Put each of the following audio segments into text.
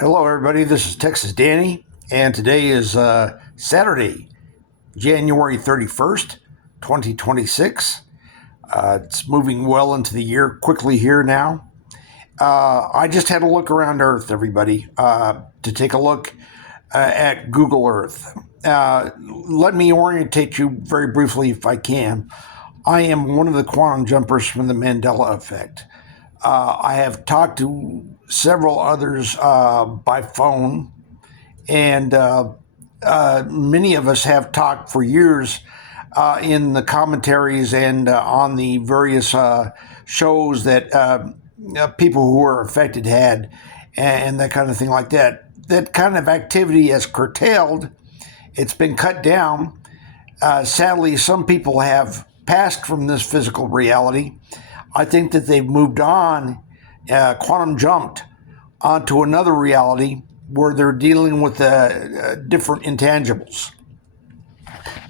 Hello, everybody. This is Texas Danny, and today is Saturday, January 31st, 2026. It's moving well into the year quickly here now. I just had a look around Earth, everybody, to take a look at Google Earth. Let me orientate you very briefly, if I can. I am one of the quantum jumpers from the Mandela Effect. I have talked to several others by phone, and many of us have talked for years in the commentaries and on the various shows that people who were affected had, and that kind of thing like that. That kind of activity has curtailed. It's been cut down. Sadly, some people have passed from this physical reality. I think that they've moved on, quantum jumped onto another reality where they're dealing with different intangibles.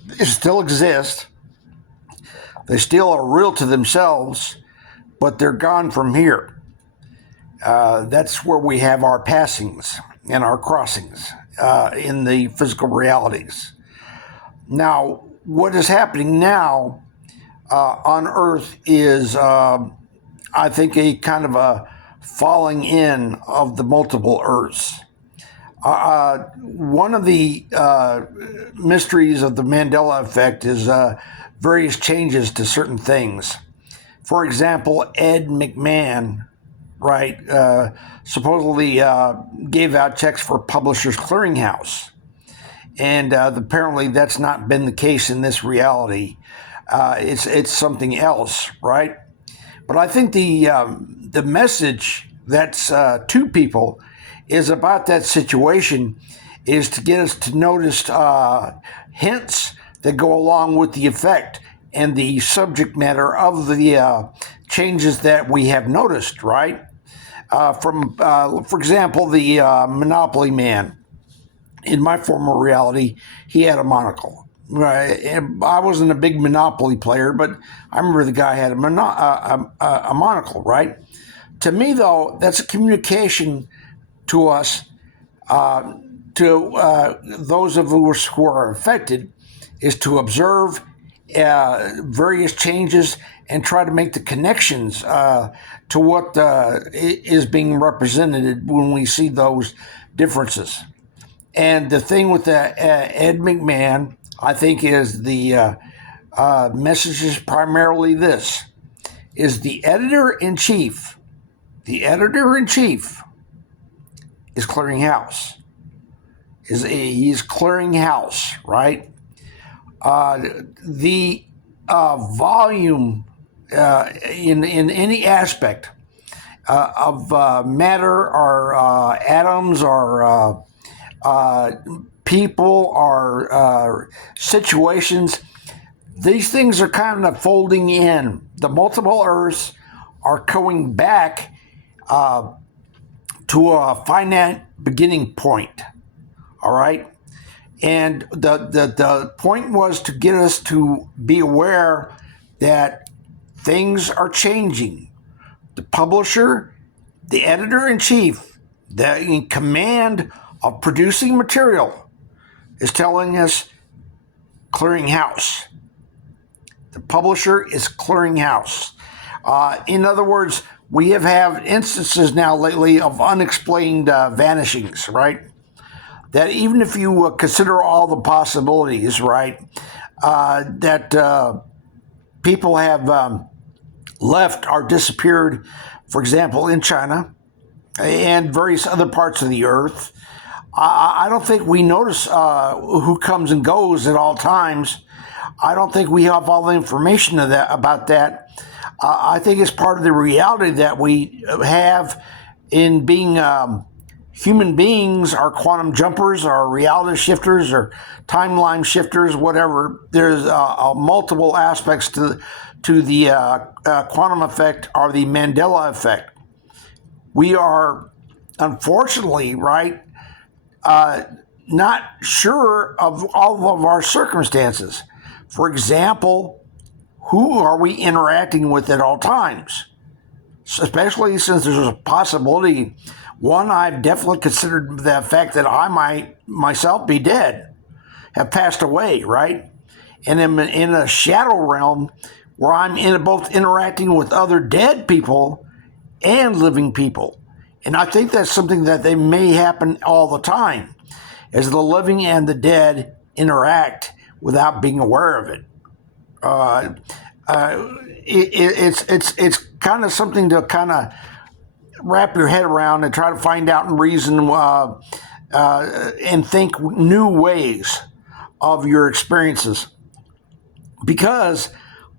They still exist. They still are real to themselves, but they're gone from here. That's where we have our passings and our crossings in the physical realities. Now, what is happening now on Earth is, I think, a kind of a falling in of the multiple Earths. One of the mysteries of the Mandela Effect is various changes to certain things. For example, Ed McMahon, right, supposedly gave out checks for Publishers Clearinghouse. And apparently that's not been the case in this reality. It's something else, right? But I think the message that's to people is about that situation is to get us to notice hints that go along with the effect and the subject matter of the changes that we have noticed, right? For example, the Monopoly Man. In my former reality, he had a monocle. Right? I wasn't a big Monopoly player, but I remember the guy had a monocle, right? To me, though, that's a communication to us, to those of us who are affected, is to observe various changes and try to make the connections to what is being represented when we see those differences. And the thing with Ed McMahon, I think, is the message is primarily this: is the editor-in-chief. The editor-in-chief is clearing house. He's clearing house, right? The volume in any aspect of matter, or atoms, or people, or situations, these things are kind of folding in. The multiple Earths are going back to a finite beginning point. All right. And the point was to get us to be aware that things are changing. The publisher, the editor-in-chief, the in command of producing material, is telling us clearing house. The publisher is clearing house. In other words, we have had instances now lately of unexplained vanishings, right? That even if you consider all the possibilities, right, that people have left or disappeared, for example, in China and various other parts of the earth, I don't think we notice who comes and goes at all times. I don't think we have all the information about that. I think it's part of the reality that we have in being human beings, are quantum jumpers, or reality shifters, or timeline shifters, whatever. There's multiple aspects to the quantum effect, or the Mandela effect. We are, unfortunately, right, not sure of all of our circumstances. For example, who are we interacting with at all times? Especially since there's a possibility One, I've definitely considered the fact that I might myself be dead, have passed away, right? And am in a shadow realm where I'm both interacting with other dead people and living people. And I think that's something that they may happen all the time, as the living and the dead interact without being aware of it. Uh, it's kind of something to kind of wrap your head around and try to find out and reason and think new ways of your experiences, because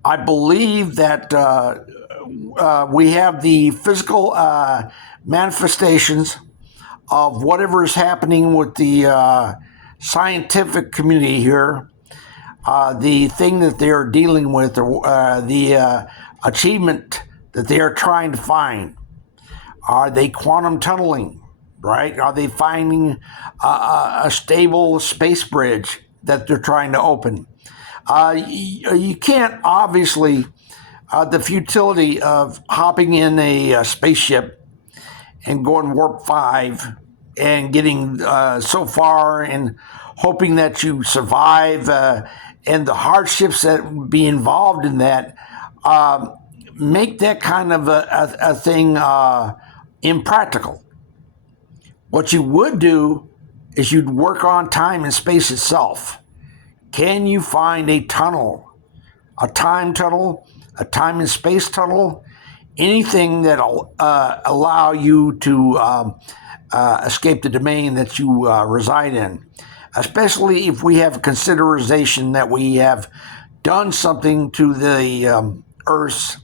I believe that we have the physical manifestations of whatever is happening with the scientific community here, the thing that they are dealing with, the achievement that they are trying to find. Are they quantum tunneling, right? Are they finding a stable space bridge that they're trying to open? You can't, obviously, the futility of hopping in a spaceship and going warp 5 and getting so far and hoping that you survive, and the hardships that would be involved in that, make that kind of a thing impractical. What you would do is you'd work on time and space itself. Can you find a tunnel, a time tunnel, a time and space tunnel, anything that'll allow you to escape the domain that you reside in, especially if we have consideration that we have done something to the Earth,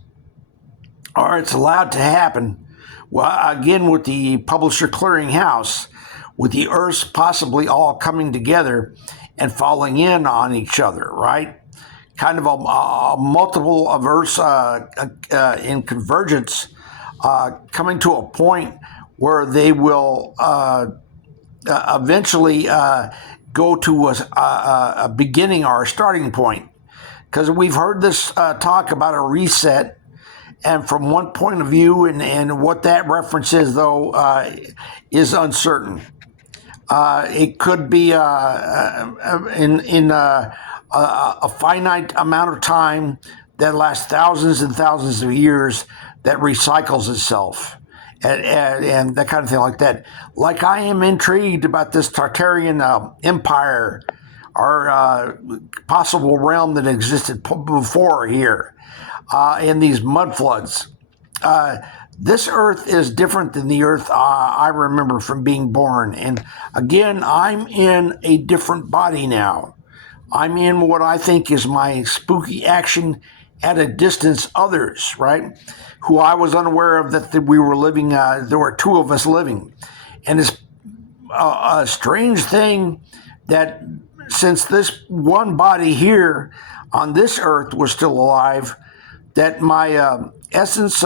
or it's allowed to happen. Well, again, with the Publisher Clearinghouse, with the Earths possibly all coming together and falling in on each other, right? Kind of a multiple of Earths in convergence, coming to a point where they will eventually go to a beginning or a starting point. Because we've heard this talk about a reset, and from one point of view, and what that reference is, though, is uncertain. It could be in a finite amount of time that lasts thousands and thousands of years, that recycles itself, and that kind of thing like that. Like, I am intrigued about this Tartarian empire, or possible realm that existed before here, in these mud floods. This Earth is different than the Earth I remember from being born. And again, I'm in a different body now. I'm in what I think is my spooky action at a distance others, right? Who I was unaware of that we were living, there were two of us living. And it's a strange thing that since this one body here on this Earth was still alive, that my essence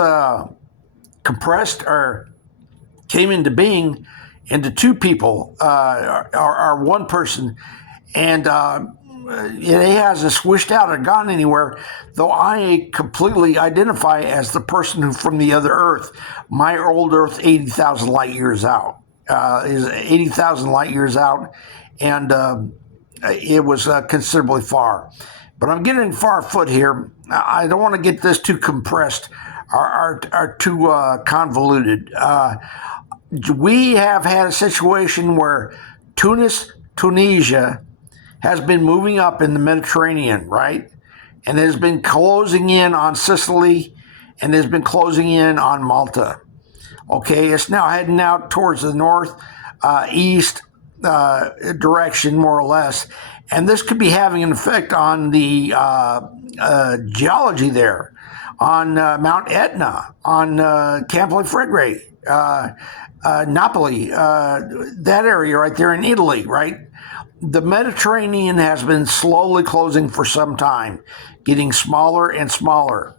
compressed or came into being into two people, or one person, and it hasn't swished out or gone anywhere, though I completely identify as the person who from the other Earth. My old Earth, 80,000 light years out, is 80,000 light years out, and it was considerably far. But I'm getting far afoot here. I don't want to get this too compressed or too convoluted. We have had a situation where Tunisia has been moving up in the Mediterranean, right? And has been closing in on Sicily, and has been closing in on Malta. Okay, it's now heading out towards the north, east direction, more or less. And this could be having an effect on the geology there, on Mount Etna, on Campo Flegrei, Napoli, that area right there in Italy, right? The Mediterranean has been slowly closing for some time, getting smaller and smaller.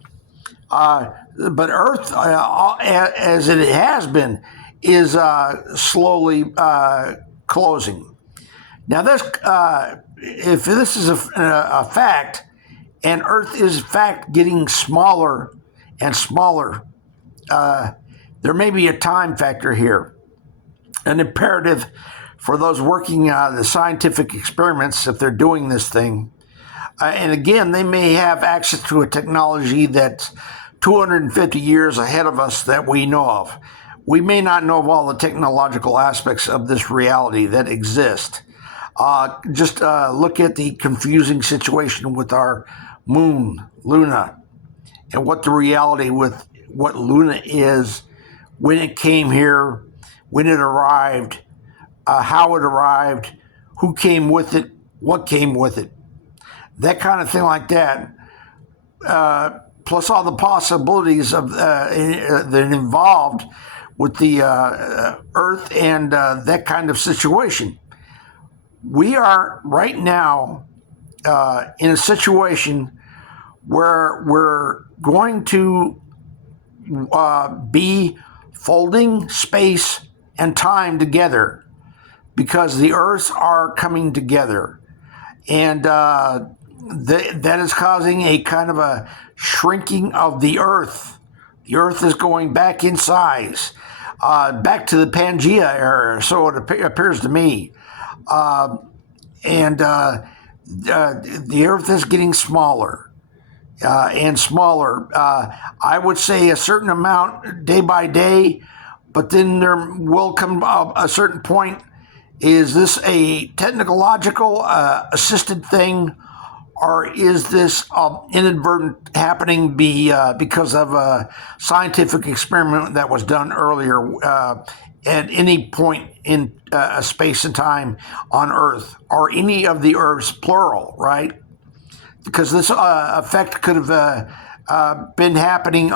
But Earth, as it has been, is slowly closing. Now, this, if this is a fact, and Earth is in fact getting smaller and smaller, there may be a time factor here. an imperative for those working the scientific experiments if they're doing this thing. And again, they may have access to a technology that's 250 years ahead of us that we know of. We may not know of all the technological aspects of this reality that exist. Just look at the confusing situation with our moon, Luna, and what the reality with what Luna is, when it came here, when it arrived, how it arrived, who came with it, what came with it. That kind of thing like that, plus all the possibilities of that involved with the Earth and that kind of situation. We are right now in a situation where we're going to be folding space and time together because the Earths are coming together. And that is causing a kind of a shrinking of the Earth. The Earth is going back in size, back to the Pangea era, so it appears to me. And the Earth is getting smaller and smaller. I would say a certain amount day by day, but then there will come a certain point. Is this a technological assisted thing, or is this inadvertent happening because of a scientific experiment that was done earlier at any point in space and time on Earth, or any of the Earths, plural, right? Because this effect could have been happening,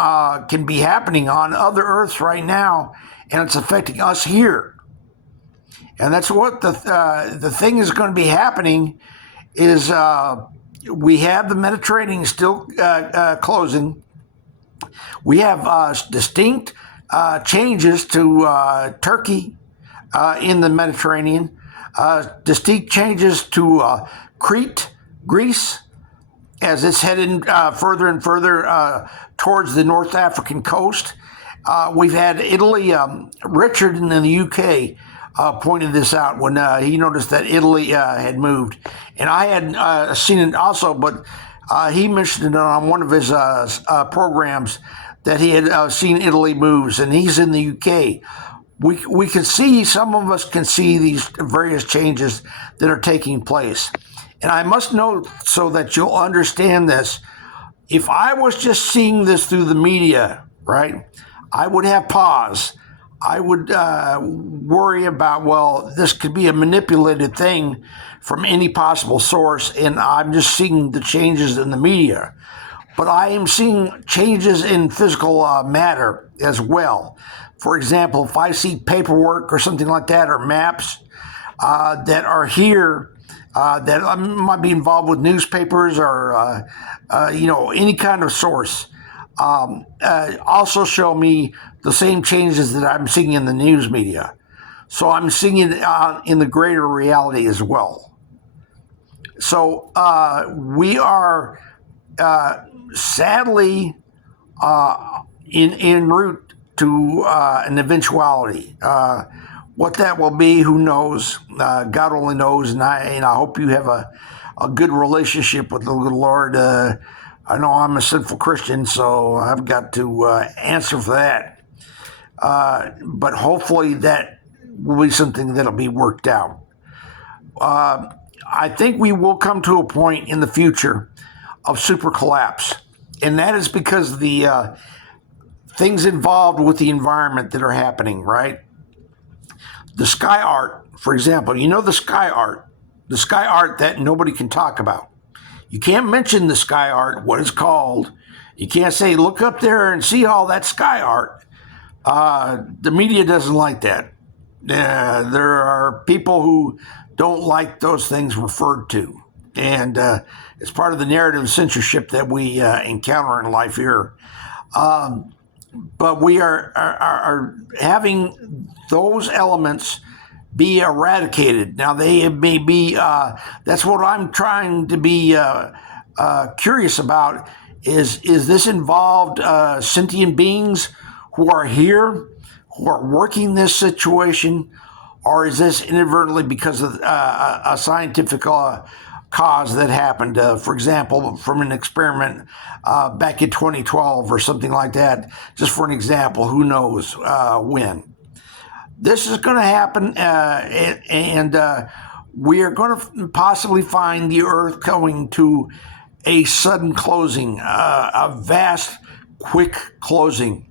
can be happening on other Earths right now, and it's affecting us here. And that's what the thing is going to be happening is we have the Mediterranean still closing. We have distinct changes to Turkey in the Mediterranean, distinct changes to Crete, Greece, as it's heading further and further towards the North African coast. We've had Italy, Richard in the UK pointed this out when he noticed that Italy had moved. And I had seen it also, but he mentioned it on one of his programs that he had seen Italy moves, and he's in the UK. We can see, some of us can see these various changes that are taking place. And I must note, so that you'll understand this, if I was just seeing this through the media, right, I would have pause. I would worry about, well, this could be a manipulated thing from any possible source, and I'm just seeing the changes in the media. But I am seeing changes in physical matter as well. For example, if I see paperwork or something like that, or maps that are here, that might be involved with newspapers or, any kind of source, also show me the same changes that I'm seeing in the news media. So I'm seeing it in the greater reality as well. So we are sadly en route to an eventuality. What that will be, who knows? God only knows, and I hope you have a good relationship with the Lord. I know I'm a sinful Christian, so I've got to answer for that. But hopefully that will be something that'll be worked out. I think we will come to a point in the future of super collapse, and that is because the things involved with the environment that are happening, right? The sky art, for example, the sky art that nobody can talk about. You can't mention the sky art, what it's called. You can't say, look up there and see all that sky art. The media doesn't like that. There are people who don't like those things referred to. And it's part of the narrative censorship that we encounter in life here. But we are having those elements be eradicated. Now, they may be, that's what I'm trying to be curious about, is this involved sentient beings who are here, who are working this situation, or is this inadvertently because of a scientific cause that happened? For example, from an experiment back in 2012 or something like that, just for an example, who knows when. This is going to happen, and we are going to possibly find the Earth going to a sudden closing, a vast, quick closing,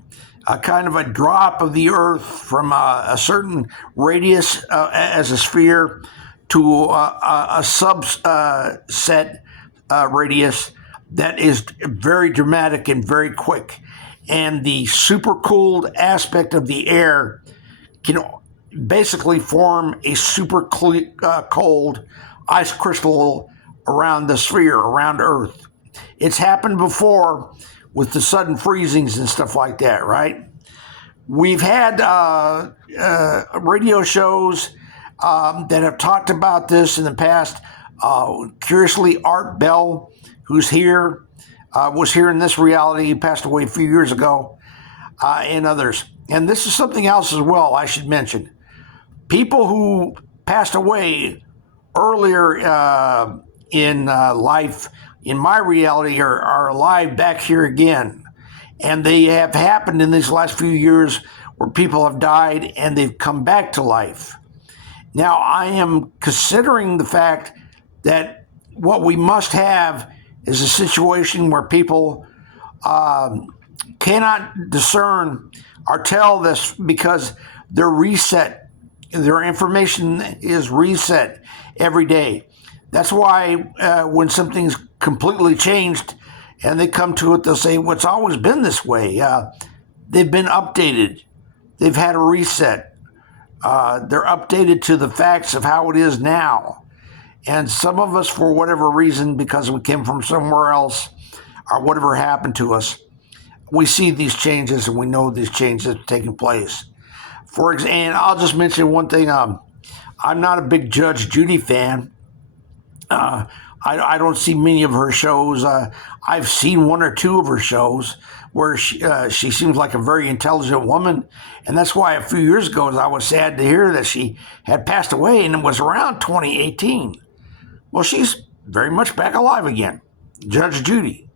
a kind of a drop of the Earth from a certain radius as a sphere to a subset radius that is very dramatic and very quick. And the supercooled aspect of the air can basically form a super cold ice crystal around the sphere, around Earth. It's happened before with the sudden freezings and stuff like that, right? We've had radio shows that have talked about this in the past. Curiously, Art Bell, who's here, was here in this reality. He passed away a few years ago, and others. And this is something else as well I should mention. People who passed away earlier in life, in my reality, are alive back here again. And they have happened in these last few years where people have died and they've come back to life. Now, I am considering the fact that what we must have is a situation where people cannot discern or tell this because they're reset. Their information is reset every day. That's why when something's completely changed and they come to it, they'll say, well, it's always been this way. They've been updated. They've had a reset. They're updated to the facts of how it is now. And some of us, for whatever reason, because we came from somewhere else or whatever happened to us, we see these changes and we know these changes are taking place. And I'll just mention one thing. I'm not a big Judge Judy fan. I don't see many of her shows. I've seen one or two of her shows where she seems like a very intelligent woman. And that's why a few years ago I was sad to hear that she had passed away, and it was around 2018. Well, she's very much back alive again, Judge Judy.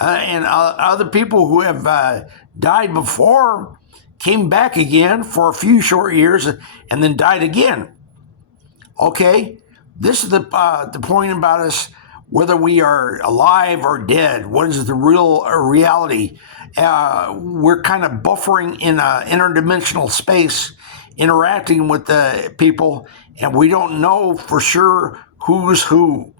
And other people who have died before came back again for a few short years and then died again. Okay, this is the point about us, whether we are alive or dead. What is the real reality? We're kind of buffering in an interdimensional space, interacting with the people, and we don't know for sure who's who.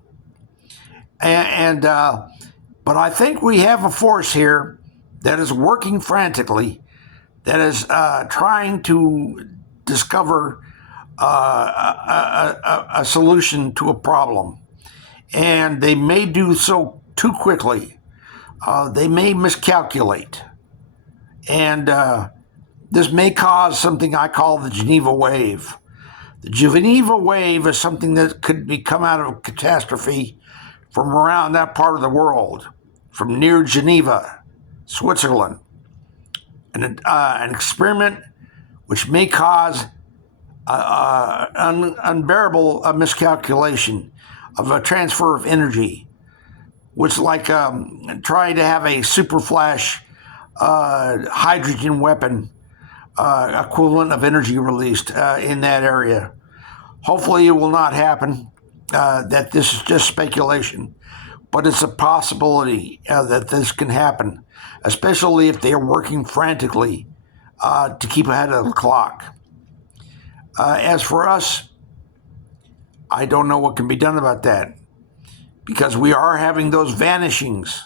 But I think we have a force here that is working frantically, that is trying to discover a solution to a problem. And they may do so too quickly. They may miscalculate. And this may cause something I call the Geneva wave. The Geneva wave is something that could come out of a catastrophe from around that part of the world, from near Geneva, Switzerland. An experiment which may cause unbearable miscalculation of a transfer of energy, which like trying to have a super flash hydrogen weapon equivalent of energy released in that area. Hopefully it will not happen, that this is just speculation, but it's a possibility that this can happen, especially if they are working frantically to keep ahead of the clock. As for us, I don't know what can be done about that, because we are having those vanishings.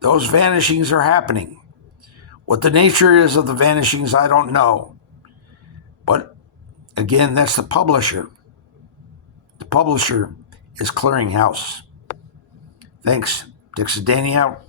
Those vanishings are happening. What the nature is of the vanishings, I don't know. But again, that's the publisher. The publisher is Clearinghouse. Thanks. Texas Danny out.